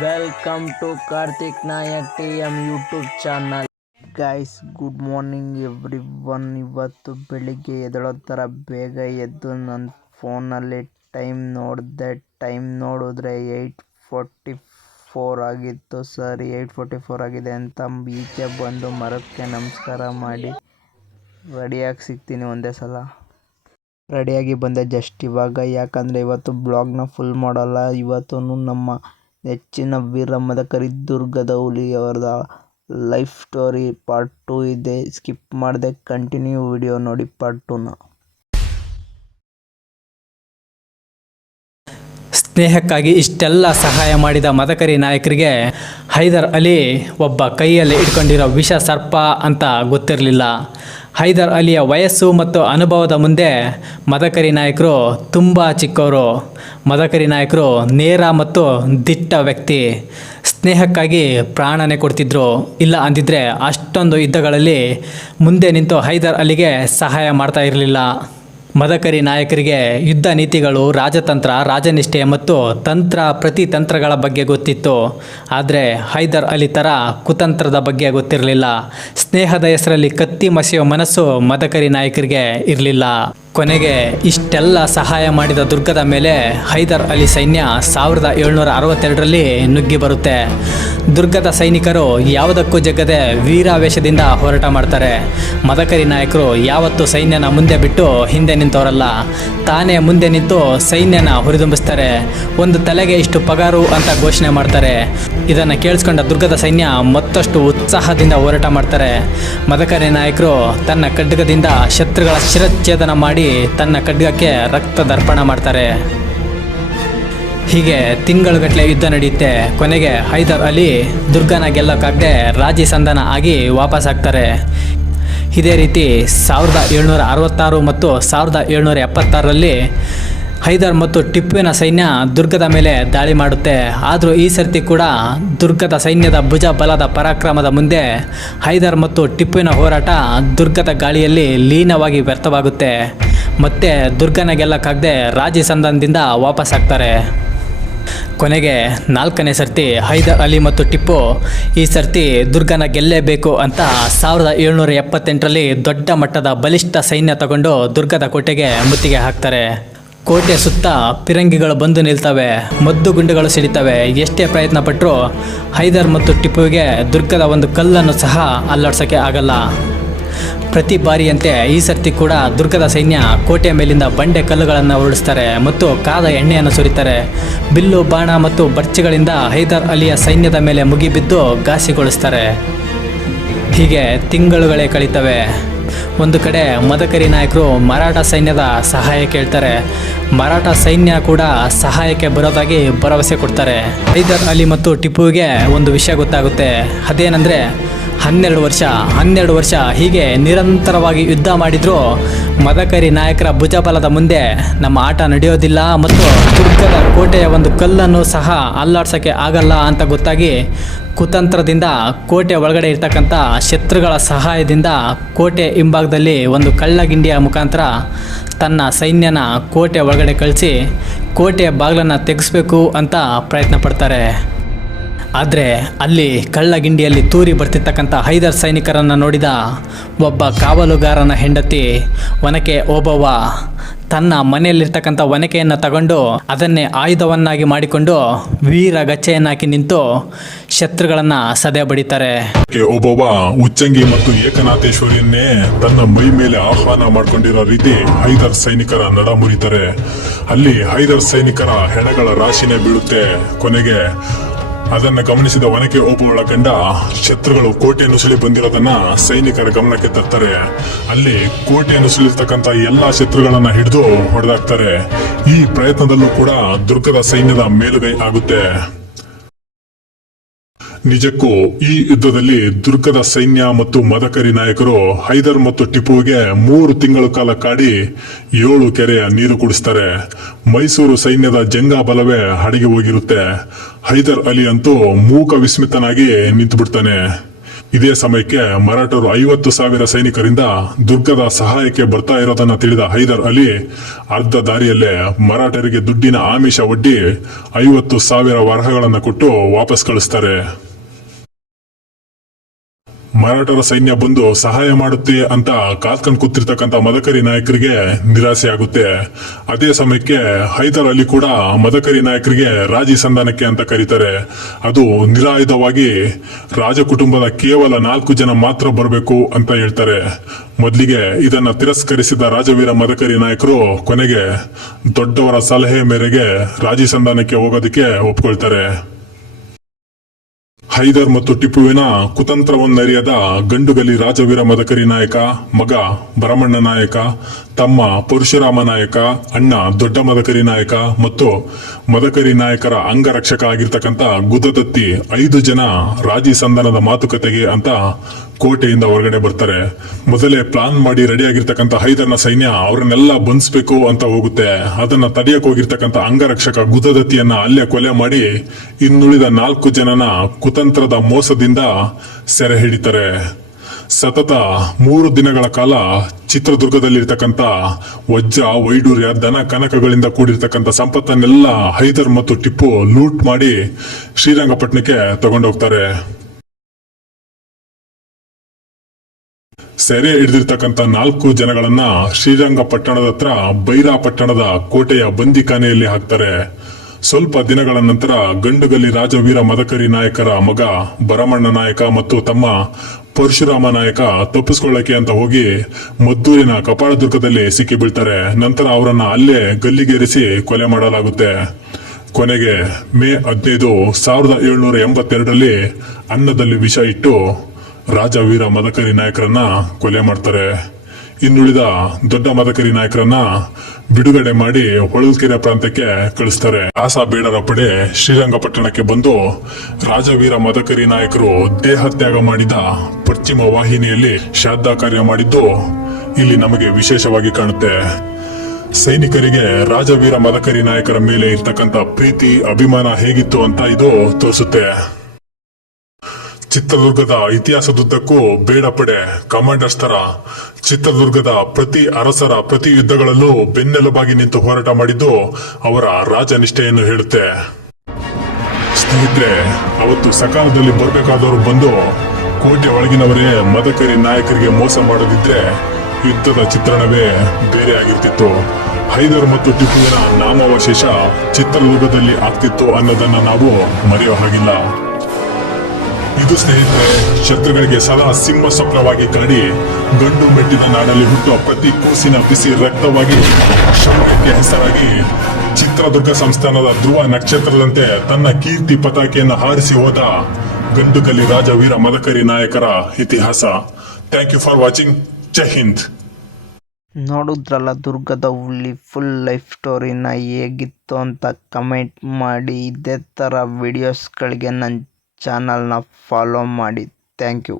Welcome to Karthik Nayak T M YouTube channel guys good morning every one ಇವತ್ತು ಬೆಳಿಗ್ಗೆ ಎದ್ದೇಳೋ ಥರ ಬೇಗ ಎದ್ದು ನನ್ನ ಫೋನಲ್ಲಿ ಟೈಮ್ ನೋಡಿದೆ. ಟೈಮ್ ನೋಡಿದ್ರೆ ಏಯ್ಟ್ ಫೋರ್ಟಿ ಫೋರ್ ಆಗಿತ್ತು ಸರ್ ಏಯ್ಟ್ ಫೋರ್ಟಿ ಫೋರ್ ಆಗಿದೆ ಅಂತ ಈಚೆ ಬಂದು ಮರಕ್ಕೆ ನಮಸ್ಕಾರ ಮಾಡಿ. ರೆಡಿಯಾಗಿ ಸಿಗ್ತೀನಿ ಒಂದೇ ಸಲ. ರೆಡಿಯಾಗಿ ಬಂದೆ ಜಸ್ಟ್ ಇವಾಗ. ಯಾಕಂದರೆ ಇವತ್ತು ಬ್ಲಾಗ್ನ ಫುಲ್ ಮಾಡಲ್ಲ. ಇವತ್ತು ನಮ್ಮ ನೆಚ್ಚಿನ ವೀರಮ್ಮದ ಕರಿದುರ್ಗದ ಹುಲಿಯವರದ ಲೈಫ್ ಸ್ಟೋರಿ ಪಾರ್ಟ್ ಟೂ ಇದೆ. ಸ್ಕಿಪ್ ಮಾಡದೆ ಕಂಟಿನ್ಯೂ ವಿಡಿಯೋ ನೋಡಿ ಪಾರ್ಟ್ ಟೂನ ಸ್ನೇಹಕ್ಕಾಗಿ ಇಷ್ಟೆಲ್ಲ ಸಹಾಯ ಮಾಡಿದ ಮದಕರಿ ನಾಯಕರಿಗೆ ಹೈದರ್ ಅಲಿ ಒಬ್ಬ ಕೈಯಲ್ಲಿ ಇಟ್ಕೊಂಡಿರೋ ವಿಷ ಸರ್ಪ ಅಂತ ಗೊತ್ತಿರಲಿಲ್ಲ. ಹೈದರ್ ಅಲಿಯ ವಯಸ್ಸು ಮತ್ತು ಅನುಭವದ ಮುಂದೆ ಮದಕರಿ ನಾಯಕರು ತುಂಬ ಚಿಕ್ಕವರು. ಮದಕರಿ ನಾಯಕರು ನೇರ ಮತ್ತು ದಿಟ್ಟ ವ್ಯಕ್ತಿ. ಸ್ನೇಹಕ್ಕಾಗಿ ಪ್ರಾಣನೇ ಕೊಡ್ತಿದ್ರು. ಇಲ್ಲ ಅಂದಿದ್ರೆ ಅಷ್ಟೊಂದು ಯುದ್ಧಗಳಲ್ಲಿ ಮುಂದೆ ನಿಂತು ಹೈದರ್ ಅಲಿಗೆ ಸಹಾಯ ಮಾಡ್ತಾ ಇರಲಿಲ್ಲ. ಮದಕರಿ ನಾಯಕರಿಗೆ ಯುದ್ಧ ನೀತಿಗಳು, ರಾಜತಂತ್ರ, ರಾಜನಿಷ್ಠೆ ಮತ್ತು ತಂತ್ರ ಪ್ರತಿತಂತ್ರಗಳ ಬಗ್ಗೆ ಗೊತ್ತಿತ್ತು. ಆದರೆ ಹೈದರ್ ಅಲಿ ಥರ ಕುತಂತ್ರದ ಬಗ್ಗೆ ಗೊತ್ತಿರಲಿಲ್ಲ. ಸ್ನೇಹದ ಹೆಸರಲ್ಲಿ ಕತ್ತಿ ಮಸೆಯುವ ಮನಸ್ಸು ಮದಕರಿ ನಾಯಕರಿಗೆ ಇರಲಿಲ್ಲ. ಕೊನೆಗೆ ಇಷ್ಟೆಲ್ಲ ಸಹಾಯ ಮಾಡಿದ ದುರ್ಗದ ಮೇಲೆ ಹೈದರ್ ಅಲಿ ಸೈನ್ಯ ಸಾವಿರದ ಏಳ್ನೂರ ಅರವತ್ತೆರಡರಲ್ಲಿ ನುಗ್ಗಿ ಬರುತ್ತೆ. ದುರ್ಗದ ಸೈನಿಕರು ಯಾವುದಕ್ಕೂ ಜಗ್ಗದೆ ವೀರಾವೇಶದಿಂದ ಹೋರಾಟ ಮಾಡ್ತಾರೆ. ಮದಕರಿ ನಾಯಕರು ಯಾವತ್ತೂ ಸೈನ್ಯನ ಮುಂದೆ ಬಿಟ್ಟು ಹಿಂದೆ ನಿಂತವರಲ್ಲ. ತಾನೇ ಮುಂದೆ ನಿಂತು ಸೈನ್ಯನ ಹುರಿದುಂಬಿಸ್ತಾರೆ. ಒಂದು ತಲೆಗೆ ಇಷ್ಟು ಪಗಾರು ಅಂತ ಘೋಷಣೆ ಮಾಡ್ತಾರೆ. ಇದನ್ನು ಕೇಳಿಸ್ಕೊಂಡ ದುರ್ಗದ ಸೈನ್ಯ ಮತ್ತಷ್ಟು ಉತ್ಸಾಹದಿಂದ ಹೋರಾಟ ಮಾಡ್ತಾರೆ. ಮದಕರಿ ನಾಯಕರು ತನ್ನ ಖಡ್ಗದಿಂದ ಶತ್ರುಗಳ ಶಿರಚ್ಛೇದನ ಮಾಡಿ ತನ್ನ ಖಡ್ಗಕ್ಕೆ ರಕ್ತ ದರ್ಪಣ ಮಾಡ್ತಾರೆ. ಹೀಗೆ ತಿಂಗಳುಗಟ್ಟಲೆ ಯುದ್ಧ ನಡೆಯುತ್ತೆ. ಕೊನೆಗೆ ಹೈದರ್ ಅಲಿ ದುರ್ಗನ ಗೆಲ್ಲಕ್ಕಾಗದೆ ರಾಜಿ ಸಂಧಾನ ಆಗಿ ವಾಪಸ್ ಆಗ್ತಾರೆ. ಇದೇ ರೀತಿ ಸಾವಿರದ ಏಳ್ನೂರ ಅರವತ್ತಾರು ಮತ್ತು ಸಾವಿರದ ಏಳ್ನೂರ ಎಪ್ಪತ್ತಾರರಲ್ಲಿ ಹೈದರ್ ಮತ್ತು ಟಿಪ್ಪುವಿನ ಸೈನ್ಯ ದುರ್ಗದ ಮೇಲೆ ದಾಳಿ ಮಾಡುತ್ತೆ. ಆದರೂ ಈ ಸರ್ತಿ ಕೂಡ ದುರ್ಗದ ಸೈನ್ಯದ ಭುಜ ಬಲದ ಪರಾಕ್ರಮದ ಮುಂದೆ ಹೈದರ್ ಮತ್ತು ಟಿಪ್ಪುವಿನ ಹೋರಾಟ ದುರ್ಗದ ಗಾಳಿಯಲ್ಲಿ ಲೀನವಾಗಿ ವ್ಯರ್ಥವಾಗುತ್ತೆ. ಮತ್ತೆ ದುರ್ಗನ ಗೆಲ್ಲಕ್ಕಾಗದೆ ರಾಜಿ ಸಂಧಾನದಿಂದ ವಾಪಸ್ ಆಗ್ತಾರೆ. ಕೊನೆಗೆ ನಾಲ್ಕನೇ ಸರ್ತಿ ಹೈದರ್ ಅಲಿ ಮತ್ತು ಟಿಪ್ಪು, ಈ ಸರ್ತಿ ದುರ್ಗನ ಗೆಲ್ಲೇಬೇಕು ಅಂತ ಸಾವಿರದ ಏಳ್ನೂರ ಎಪ್ಪತ್ತೆಂಟರಲ್ಲಿ ದೊಡ್ಡ ಮಟ್ಟದ ಬಲಿಷ್ಠ ಸೈನ್ಯ ತಗೊಂಡು ದುರ್ಗದ ಕೋಟೆಗೆ ಮುತ್ತಿಗೆ ಹಾಕ್ತಾರೆ. ಕೋಟೆ ಸುತ್ತ ಪಿರಂಗಿಗಳು ಬಂದು ನಿಲ್ತವೆ, ಮದ್ದು ಗುಂಡುಗಳು ಸಿಡಿತವೆ. ಎಷ್ಟೇ ಪ್ರಯತ್ನ ಪಟ್ಟರೂ ಹೈದರ್ ಮತ್ತು ಟಿಪ್ಪುವಿಗೆ ದುರ್ಗದ ಒಂದು ಕಲ್ಲನ್ನು ಸಹ ಅಲ್ಲಾಡ್ಸೋಕ್ಕೆ ಆಗಲ್ಲ. ಪ್ರತಿ ಬಾರಿಯಂತೆ ಈ ಸರ್ತಿ ಕೂಡ ದುರ್ಗದ ಸೈನ್ಯ ಕೋಟೆಯ ಮೇಲಿಂದ ಬಂಡೆ ಕಲ್ಲುಗಳನ್ನು ಉರುಳಿಸ್ತಾರೆ ಮತ್ತು ಕಾದ ಎಣ್ಣೆಯನ್ನು ಸುರಿತಾರೆ. ಬಿಲ್ಲು, ಬಾಣ ಮತ್ತು ಬರ್ಚಿಗಳಿಂದ ಹೈದರ್ ಅಲಿಯ ಸೈನ್ಯದ ಮೇಲೆ ಮುಗಿಬಿದ್ದು ಘಾಸಿಗೊಳಿಸ್ತಾರೆ. ಹೀಗೆ ತಿಂಗಳುಗಳೇ ಕಳೀತವೆ. ಒಂದು ಕಡೆ ಮದಕರಿ ನಾಯಕರು ಮರಾಠ ಸೈನ್ಯದ ಸಹಾಯ ಕೇಳ್ತಾರೆ. ಮರಾಠ ಸೈನ್ಯ ಕೂಡ ಸಹಾಯಕ್ಕೆ ಬರೋದಾಗಿ ಭರವಸೆ ಕೊಡ್ತಾರೆ. ಹೈದರ್ ಅಲಿ ಮತ್ತು ಟಿಪ್ಪುವಿಗೆ ಒಂದು ವಿಷಯ ಗೊತ್ತಾಗುತ್ತೆ. ಅದೇನೆಂದರೆ, ಹನ್ನೆರಡು ವರ್ಷ ಹನ್ನೆರಡು ವರ್ಷ ಹೀಗೆ ನಿರಂತರವಾಗಿ ಯುದ್ಧ ಮಾಡಿದರೂ ಮದಕರಿ ನಾಯಕರ ಭುಜಬಲದ ಮುಂದೆ ನಮ್ಮ ಆಟ ನಡೆಯೋದಿಲ್ಲ ಮತ್ತು ದುರ್ಗದ ಕೋಟೆಯ ಒಂದು ಕಲ್ಲನ್ನು ಸಹ ಅಲ್ಲಾಡ್ಸೋಕ್ಕೆ ಆಗಲ್ಲ ಅಂತ ಗೊತ್ತಾಗಿ ಕುತಂತ್ರದಿಂದ ಕೋಟೆ ಒಳಗಡೆ ಇರ್ತಕ್ಕಂಥ ಶತ್ರುಗಳ ಸಹಾಯದಿಂದ ಕೋಟೆ ಹಿಂಭಾಗದಲ್ಲಿ ಒಂದು ಕಳ್ಳಗಿಂಡಿಯ ಮುಖಾಂತರ ತನ್ನ ಸೈನ್ಯನ ಕೋಟೆ ಒಳಗಡೆ ಕಳಿಸಿ ಕೋಟೆಯ ಬಾಗಿಲನ್ನು ತೆಗೆಸಬೇಕು ಅಂತ ಪ್ರಯತ್ನ ಪಡ್ತಾರೆ. ಆದರೆ ಅಲ್ಲಿ ಕಳ್ಳಗಿಂಡಿಯಲ್ಲಿ ತೂರಿ ಬರ್ತಿರ್ತಕ್ಕಂಥ ಹೈದರ್ ಸೈನಿಕರನ್ನು ನೋಡಿದ ಒಬ್ಬ ಕಾವಲುಗಾರನ ಹೆಂಡತಿ, ಒನಕೆ ಓಬವ್ವ ತನ್ನ ಮನೆಯಲ್ಲಿರ್ತಕ್ಕಂಥ ಒನಕೆಯನ್ನು ತಗೊಂಡು ಅದನ್ನೇ ಆಯುಧವನ್ನಾಗಿ ಮಾಡಿಕೊಂಡು ವೀರ ಗಚ್ಚೆಯನ್ನಾಕಿ ನಿಂತು ಶತ್ರುಗಳನ್ನ ಸದೆ ಬಡಿತಾರೆ. ಒಬ್ಬೊಬ್ಬ ಉಚ್ಚಂಗಿ ಮತ್ತು ಏಕನಾಥೇಶ್ವರಿಯನ್ನೇ ತನ್ನ ಮೈ ಮೇಲೆ ಆಹ್ವಾನ ಮಾಡ್ಕೊಂಡಿರೋ ರೀತಿ ಹೈದರ್ ಸೈನಿಕರ ನಡ ಮುರಿತಾರೆ. ಅಲ್ಲಿ ಹೈದರ್ ಸೈನಿಕರ ಹೆಣಗಳ ರಾಶಿನೇ ಬೀಳುತ್ತೆ. ಕೊನೆಗೆ ಅದನ್ನ ಗಮನಿಸಿದ ಒನಕೆ ಓಬುಗಳ ಗಂಡ ಶತ್ರುಗಳು ಕೋಟೆ ನುಸುಳಿ ಬಂದಿರೋದನ್ನ ಸೈನಿಕರ ಗಮನಕ್ಕೆ ತರ್ತಾರೆ. ಅಲ್ಲಿ ಕೋಟೆ ನುಸುಳಿರ್ತಕ್ಕಂತ ಎಲ್ಲಾ ಶತ್ರುಗಳನ್ನ ಹಿಡಿದು ಹೊಡೆದಾಕ್ತಾರೆ. ಈ ಪ್ರಯತ್ನದಲ್ಲೂ ಕೂಡ ದುರ್ಗದ ಸೈನ್ಯದ ಮೇಲುಗೈ ಆಗುತ್ತೆ. ನಿಜಕ್ಕೂ ಈ ಯುದ್ಧದಲ್ಲಿ ದುರ್ಗದ ಸೈನ್ಯ ಮತ್ತು ಮದಕರಿ ನಾಯಕರು ಹೈದರ್ ಮತ್ತು ಟಿಪ್ಪುವಿಗೆ ಮೂರು ತಿಂಗಳ ಕಾಲ ಕಾಡಿ ಏಳು ಕೆರೆಯ ನೀರು ಕುಡಿಸ್ತಾರೆ. ಮೈಸೂರು ಸೈನ್ಯದ ಜಂಗಾ ಬಲವೇ ಹಡಗಿ ಹೋಗಿರುತ್ತೆ. ಹೈದರ್ ಅಲಿ ಅಂತೂ ಮೂಕ ವಿಸ್ಮಿತನಾಗಿ ನಿಂತು ಬಿಡ್ತಾನೆ ಇದೇ ಸಮಯಕ್ಕೆ ಮರಾಠರು ಐವತ್ತು ಸಾವಿರ ಸೈನಿಕರಿಂದ ದುರ್ಗದ ಸಹಾಯಕ್ಕೆ ಬರ್ತಾ ಇರೋದನ್ನ ತಿಳಿದ ಹೈದರ್ ಅಲಿ ಅರ್ಧ ದಾರಿಯಲ್ಲೇ ಮರಾಠರಿಗೆ ದುಡ್ಡಿನ ಆಮಿಷ ಒಡ್ಡಿ ಐವತ್ತು ಸಾವಿರ ವರಹಗಳನ್ನು ಕೊಟ್ಟು ವಾಪಸ್ ಕಳಿಸ್ತಾರೆ. ಮರಾಠರ ಸೈನ್ಯ ಬಂದು ಸಹಾಯ ಮಾಡುತ್ತೆ ಅಂತ ಕಾತ್ಕೊಂಡು ಕೂತಿರ್ತಕ್ಕಂಥ ಮದಕರಿ ನಾಯಕರಿಗೆ ನಿರಾಸೆ ಆಗುತ್ತೆ. ಅದೇ ಸಮಯಕ್ಕೆ ಹೈದರ್ ಅಲಿ ಕೂಡ ಮದಕರಿ ನಾಯಕರಿಗೆ ರಾಜಿ ಸಂಧಾನಕ್ಕೆ ಅಂತ ಕರೀತಾರೆ. ಅದು ನಿರಾಯುಧವಾಗಿ ರಾಜ ಕುಟುಂಬದ ಕೇವಲ ನಾಲ್ಕು ಜನ ಮಾತ್ರ ಬರಬೇಕು ಅಂತ ಹೇಳ್ತಾರೆ. ಮೊದಲಿಗೆ ಇದನ್ನ ತಿರಸ್ಕರಿಸಿದ ರಾಜವೀರ ಮದಕರಿ ನಾಯಕರು ಕೊನೆಗೆ ದೊಡ್ಡವರ ಸಲಹೆ ಮೇರೆಗೆ ರಾಜಿ ಸಂಧಾನಕ್ಕೆ ಹೋಗೋದಕ್ಕೆ ಒಪ್ಕೊಳ್ತಾರೆ. ಹೈದರ್ ಮತ್ತು ಟಿಪ್ಪುವಿನ ಕುತಂತ್ರವನ್ನರಿಯದ ಗಂಡುಗಲಿ ರಾಜವೀರ ಮದಕರಿ ನಾಯಕ, ಮಗ ಭರಮಣ್ಣ ನಾಯಕ, ತಮ್ಮ ಪರಶುರಾಮ ನಾಯಕ, ಅಣ್ಣ ದೊಡ್ಡ ಮದಕರಿ ನಾಯಕ ಮತ್ತು ಮದಕರಿ ನಾಯಕರ ಅಂಗರಕ್ಷಕ ಆಗಿರ್ತಕ್ಕಂಥ ಗುದದತ್ತಿ ಐದು ಜನ ರಾಜಿ ಸಂದನದ ಮಾತುಕತೆಗೆ ಅಂತ ಕೋಟೆಯಿಂದ ಹೊರಗಡೆ ಬರ್ತಾರೆ. ಮೊದಲೇ ಪ್ಲಾನ್ ಮಾಡಿ ರೆಡಿ ಆಗಿರ್ತಕ್ಕಂಥ ಹೈದರ್ನ ಸೈನ್ಯ ಅವರನ್ನೆಲ್ಲ ಬಂಧಿಸಬೇಕು ಅಂತ ಹೋಗುತ್ತೆ. ಅದನ್ನ ತಡೆಯಕ್ಕೆ ಹೋಗಿರ್ತಕ್ಕಂಥ ಅಂಗರಕ್ಷಕ ಗುದದತ್ತಿಯನ್ನ ಅಲ್ಲೇ ಕೊಲೆ ಮಾಡಿ ಇನ್ನುಳಿದ ನಾಲ್ಕು ಜನನ ಕುತಂತ್ರದ ಮೋಸದಿಂದ ಸೆರೆ ಹಿಡಿತಾರೆ. ಸತತ ಮೂರು ದಿನಗಳ ಕಾಲ ಚಿತ್ರದುರ್ಗದಲ್ಲಿರ್ತಕ್ಕಂಥ ವಜ್ರ ವೈಡೂರ್ಯ ದನ ಕನಕಗಳಿಂದ ಕೂಡಿರ್ತಕ್ಕಂಥ ಸಂಪತ್ತನ್ನೆಲ್ಲ ಹೈದರ್ ಮತ್ತು ಟಿಪ್ಪು ಲೂಟ್ ಮಾಡಿ ಶ್ರೀರಂಗಪಟ್ಟಣಕ್ಕೆ ತಗೊಂಡೋಗ್ತಾರೆ. ಸೆರೆ ಹಿಡಿದಿರ್ತಕ್ಕಂಥ ನಾಲ್ಕು ಜನಗಳನ್ನ ಶ್ರೀರಂಗಪಟ್ಟಣದ ಹತ್ರ ಬೈರಾಪಟ್ಟಣದ ಕೋಟೆಯ ಬಂದಿಖಾನೆಯಲ್ಲಿ ಹಾಕ್ತಾರೆ. ಸ್ವಲ್ಪ ದಿನಗಳ ನಂತರ ಗಂಡುಗಲ್ಲಿ ರಾಜವೀರ ಮದಕರಿ ನಾಯಕರ ಮಗ, ಭರಮಣ್ಣ ನಾಯಕ ಮತ್ತು ತಮ್ಮ ಪರಶುರಾಮ ನಾಯಕ ತಪ್ಪಿಸ್ಕೊಳ್ಳಕ್ಕೆ ಅಂತ ಹೋಗಿ ಮದ್ದೂರಿನ ಕಪಾಳದುರ್ಗದಲ್ಲಿ ಸಿಕ್ಕಿ ಬೀಳ್ತಾರೆ. ನಂತರ ಅವರನ್ನ ಅಲ್ಲೇ ಗಲ್ಲಿಗೇರಿಸಿ ಕೊಲೆ ಮಾಡಲಾಗುತ್ತೆ. ಕೊನೆಗೆ ಮೇ ಹದಿನೈದು ಸಾವಿರದ ಏಳ್ನೂರ ಎಂಬತ್ತೆರಡರಲ್ಲಿ ಅನ್ನದಲ್ಲಿ ವಿಷ ಇಟ್ಟು ರಾಜವೀರ ಮದಕರಿ ನಾಯಕರನ್ನ ಕೊಲೆ ಮಾಡ್ತಾರೆ. ಇನ್ನುಳಿದ ದೊಡ್ಡ ಮದಕರಿ ನಾಯಕರನ್ನ ಬಿಡುಗಡೆ ಮಾಡಿ ಹೊಳಲ್ಕೆರೆ ಪ್ರಾಂತ್ಯಕ್ಕೆ ಕಳಿಸ್ತಾರೆ. ಆಸಾ ಬೇಡರ ಪಡೆ ಶ್ರೀರಂಗಪಟ್ಟಣಕ್ಕೆ ಬಂದು ರಾಜವೀರ ಮದಕರಿ ನಾಯಕರು ದೇಹತ್ಯಾಗ ಮಾಡಿದ ಪಶ್ಚಿಮ ವಾಹಿನಿಯಲ್ಲಿ ಶ್ರಾದ್ದ ಕಾರ್ಯ ಮಾಡಿದ್ದು ಇಲ್ಲಿ ನಮಗೆ ವಿಶೇಷವಾಗಿ ಕಾಣುತ್ತೆ. ಸೈನಿಕರಿಗೆ ರಾಜವೀರ ಮದಕರಿ ನಾಯಕರ ಮೇಲೆ ಇರ್ತಕ್ಕಂಥ ಪ್ರೀತಿ, ಅಭಿಮಾನ ಹೇಗಿತ್ತು ಅಂತ ಇದು ತೋರಿಸುತ್ತೆ. ಚಿತ್ರದುರ್ಗದ ಇತಿಹಾಸದುದ್ದಕ್ಕೂ ಬೇಡಪಡೆ ಕಮಾಂಡರ್ಸ್ ತರ ಚಿತ್ರದುರ್ಗದ ಪ್ರತಿ ಅರಸರ ಪ್ರತಿ ಯುದ್ಧಗಳಲ್ಲೂ ಬೆನ್ನೆಲುಬಾಗಿ ನಿಂತು ಹೋರಾಟ ಮಾಡಿದ್ದು ಅವರ ರಾಜನಿಷ್ಠೆಯನ್ನು ಹೇಳುತ್ತೆ. ಸ್ನೇಹಿತರೆ, ಅವತ್ತು ಸಕಾಲದಲ್ಲಿ ಬರಬೇಕಾದವರು ಬಂದು ಕೋಟೆ ಒಳಗಿನವರೇ ಮದಕರಿ ನಾಯಕರಿಗೆ ಮೋಸ ಮಾಡದಿದ್ರೆ ಯುದ್ಧದ ಚಿತ್ರಣವೇ ಬೇರೆ ಆಗಿರ್ತಿತ್ತು. ಹೈದರ್ ಮತ್ತು ಟಿಪ್ಪುವಿನ ನಾಮಾವಶೇಷ ಚಿತ್ರದುರ್ಗದಲ್ಲಿ ಆಗ್ತಿತ್ತು ಅನ್ನೋದನ್ನ ನಾವು ಮರೆಯೋ ಹಾಗಿಲ್ಲ. ಇದು ಸ್ನೇಹಿತರೆ, ಶತ್ರುಗಳಿಗೆ ಸದಾ ಸಿಂಹ ಸ್ವಪ್ನವಾಗಿ ಕರಡಿ ಗಂಡು ಮೆಟ್ಟಿದ ನಾಡಲ್ಲಿ ಹುಟ್ಟುವ ಪ್ರತಿ ಕೂಸಿನ ಬಿಸಿ ರಕ್ತವಾಗಿ ಶೌರ್ಯಕ್ಕೆ ಹೆಸರಾಗಿ, ಚಿತ್ರದುರ್ಗ ಸಂಸ್ಥಾನದ ಧ್ರುವ ನಕ್ಷತ್ರದಂತೆ ತನ್ನ ಕೀರ್ತಿ ಪತಾಕೆಯನ್ನು ಹಾರಿಸಿ ಹೋದ ಗಂಡುಕಲಿ ರಾಜ ವೀರ ಮದಕರಿ ನಾಯಕರ ಇತಿಹಾಸ. ಥ್ಯಾಂಕ್ ಯು ಫಾರ್ ವಾಚಿಂಗ್ ಜೈ ಹಿಂದ್ ನೋಡಿದ್ರಲ್ಲ, ದುರ್ಗದ ಹುಲಿ ಫುಲ್ ಲೈಫ್ ಸ್ಟೋರಿನ ಹೇಗಿತ್ತು ಅಂತ ಕಮೆಂಟ್ ಮಾಡಿ. ಇದೇ ಥರ ವೀಡಿಯೋಸ್ಗಳಿಗೆ ನನ್ನ ಚಾನಲ್ನ ಫಾಲೋ ಮಾಡಿ. Thank you